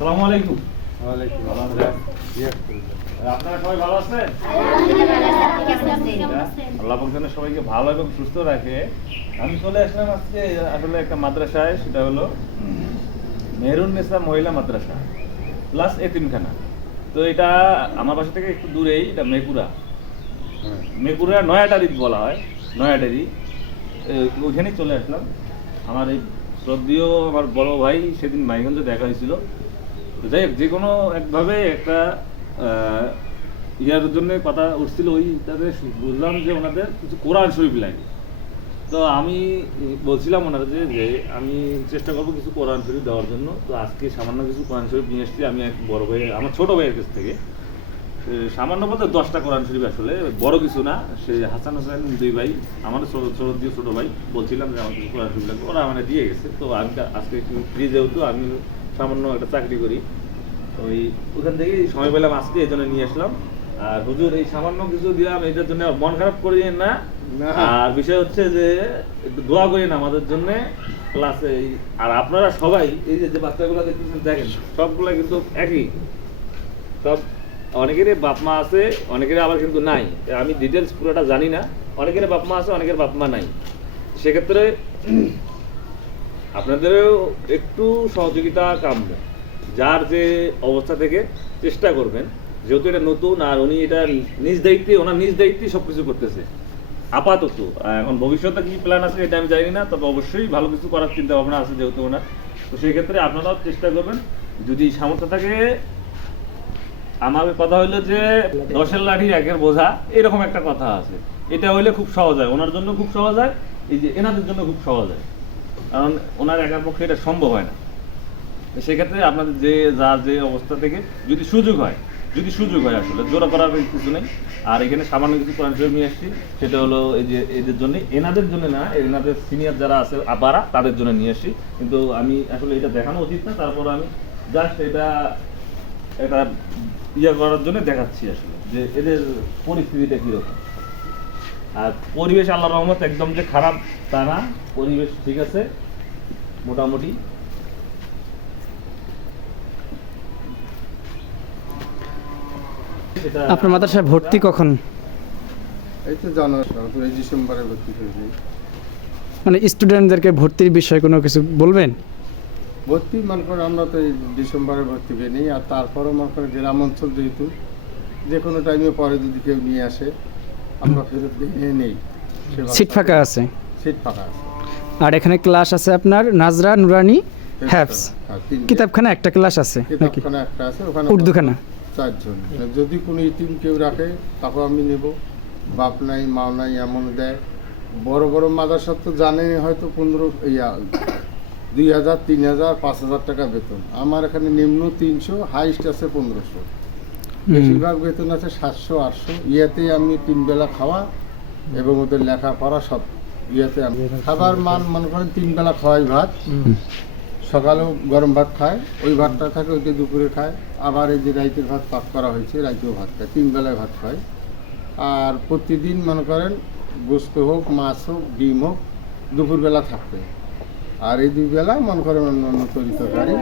আসসালামু আলাইকুম। আছেন? ইয়ে। আপনারা সবাই ভালো আছেন আল্লাহ যেন সবাইকে ভালো এবং সুস্থ রাখে আমি চলে আসলাম আজকে আসলে একটা মাদ্রাসায় সেটা হলো মেহরুন নেসা মহিলা মাদ্রাসা প্লাস এতিমখানা তো এটা আমার বাসা থেকে একটু দূরেই এটা মেকুরা হ্যাঁ। মেকুরা নয়াটারি বলা হয় নয়াটারি ওইখানেই চলে আসলাম আমার এই শ্রদ্ধীয় আমার বড় ভাই সেদিন মাইগঞ্জে দেখা হয়েছিল যাই হোক যে কোনো একভাবে একটা ইয়ার জন্য কথা উঠছিল ওই তাদের বুঝলাম যে ওনাদের কিছু কোরআন শরীফ লাগে। তো আমি বলছিলাম ওনাদের যে যে আমি চেষ্টা করব কিছু কোরআন শরীফ দেওয়ার জন্য। তো আজকে সামান্য কিছু কোরআন শরীফ নিয়ে এসেছি, আমি এক বড় ভাই আমার ছোট ভাইয়ের কাছ থেকে। সামান্য বলতে দশটা কোরআন শরীফ আসলে, বড় কিছু না, সে হাসান হোসেন দুই ভাই আমার ছোট ছোট দিয়ে ছোট ভাই, বলছিলাম যে আমার কিছু কোরআন শরীফ লাগবে, ওরা মানে দিয়ে গেছে। তো আমি আজকে একটু ফ্রি যেহেতু আমি সামান্য একটা চাকরি করি। ওই ওখান থেকেই সময় পেলাম আজকে এই জন্য নিয়ে আসলাম। আর হুজুর এই সামান্য কিছু দিলাম এটার জন্য মন খারাপ করিয়েন না। না। আর বিষয় হচ্ছে যে একটু দোয়া করেন আমাদের জন্য। প্লাস এই আর আপনারা সবাই এই যে বাচ্চাগুলো দেখতেছেন দেখেন সবগুলা কিন্তু একই। সব অনেকেরই বাপ মা আছে অনেকের আবার কিন্তু নাই। আমি ডিটেলস পুরোটা জানি না। অনেকের বাপ মা আছে অনেকের বাপ মা নাই। সেক্ষেত্রে আপনাদেরও একটু সহযোগিতা কাম্য। যার যে অবস্থা থেকে চেষ্টা করবেন, যেহেতু এটা নতুন আর উনি এটা নিজ দায়িত্বে, ওনার নিজ দায়িত্বেই সব কিছু করতেছে। আপাতত এখন ভবিষ্যতে কি প্ল্যান আছে এটা আমি জানি না, তবে অবশ্যই ভালো কিছু করার চিন্তা ভাবনা আছে যেহেতু ওনার। তো সেই ক্ষেত্রে আপনারাও চেষ্টা করবেন, যদি সামর্থ্য থাকে, আমার কথা হইল যে দশের লাঠি একের বোঝা, এরকম একটা কথা আছে। এটা হইলে খুব সহজ হয়, ওনার জন্য খুব সহজ হয়, এই যে এনাদের জন্য খুব সহজ হয়। কারণ ওনার একার পক্ষে এটা সম্ভব হয় না। সেক্ষেত্রে আপনাদের যে, যা, যে অবস্থা থেকে যদি সুযোগ হয়, যদি সুযোগ হয় আসলে, জোড়া করার কিছু নেই। আর এখানে সামান্য কিছু কোরআন নিয়ে আসছি, সেটা হলো এই যে, এদের জন্য, এনাদের জন্য না, এনাদের সিনিয়র যারা আছে আবারা তাদের জন্য নিয়ে আসছি। কিন্তু আমি আসলে এটা দেখানো উচিত না, তারপর আমি জাস্ট এটা এটা ইয়ে করার জন্য দেখাচ্ছি আসলে, যে এদের পরিস্থিতিটা কীরকম। আর পরিবেশ আল্লাহ রহমত একদম যে খারাপ, তা না। পরিবেশ ঠিক আছে। মোটামুটি। আপনার মাদ্রাসায় ভর্তি কখন? এই তো জানুয়ারি তো এই ডিসেম্বরে ভর্তি করেছি মানে স্টুডেন্টদেরকে ভর্তির বিষয়ে কোনো কিছু বলবেন? ভর্তি মনে করেন আমরা তো এই ডিসেম্বরে ভর্তি করে নিই আর তারপরেও মনে করেন গ্রাম অঞ্চল যেহেতু যে কোনো টাইমে পরে যদি কেউ নিয়ে আসে আমরা ফেরত নিয়ে নেই। সিট ফাঁকা আছে? সিট ফাঁকা আছে। আর এখানে ক্লাস আছে আপনার নাজরা নুরানি হ্যাপস হ্যাঁ, কিতাবখানা একটা ক্লাস আছে নাকি? কিতাবখানা একটা আছে ওখানে উর্দুখানা। চারজন। যদি কোনো ইতিম কেউ রাখে তাকেও আমি নেব। বাপ নাই মা নাই এমন দেয়। বড় বড় মাদ্রাসা তো জানেন হয়তো পনেরো ইয়া দুই হাজার তিন হাজার পাঁচ হাজার টাকা বেতন। আমার এখানে নিম্ন তিনশো হাইস্ট আছে পনেরোশো। বেশিরভাগ বেতন আছে সাতশো আটশো। ইয়াতেই আমি তিন বেলা খাওয়া এবং ওদের লেখাপড়া সব ইয়াতে খাবার মান মনে করেন তিন বেলা খাওয়াই ভাত। সকালেও গরম ভাত খায়, ওই ভাতটা থাকে ওইটা দুপুরে খায়। আবার এই যে রাইতের ভাত পাক করা হয়েছে, রাইতেও ভাত খায়, তিন বেলায় ভাত খায়। আর প্রতিদিন মনে করেন গোস্ত হোক, মাছ হোক, ডিম হোক, দুপুরবেলা থাকবে। আর এই দুই বেলা মনে করেন অন্য অন্য তরি তরকারি।